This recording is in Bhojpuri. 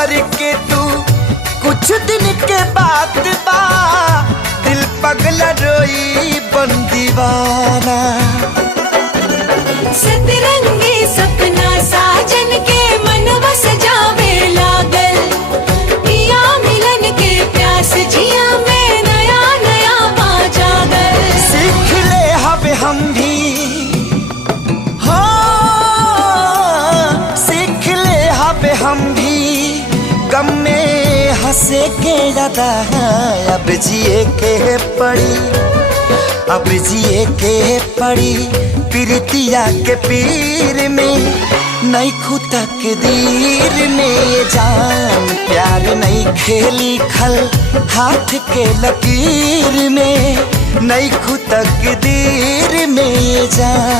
दोसर के तू कुछ दिन के बाद बा दिल पगला रोई बन दीवाना। सतरंगी सपना साजन के मनवा सजावे लागल, पिया मिलन के प्यास जिया में नया नया पा जागल। सीख ले हवे हम भी हो, सीख ले हवे हम भी गम में हंसे के ज्यादा अब जिए के पड़ी, अब जिए के पड़ी प्रीतिया के पीर में नहीं खुतक दीर में जान। प्यार नहीं खेली खल हाथ के लकीर में नहीं खुतक दीर में जान।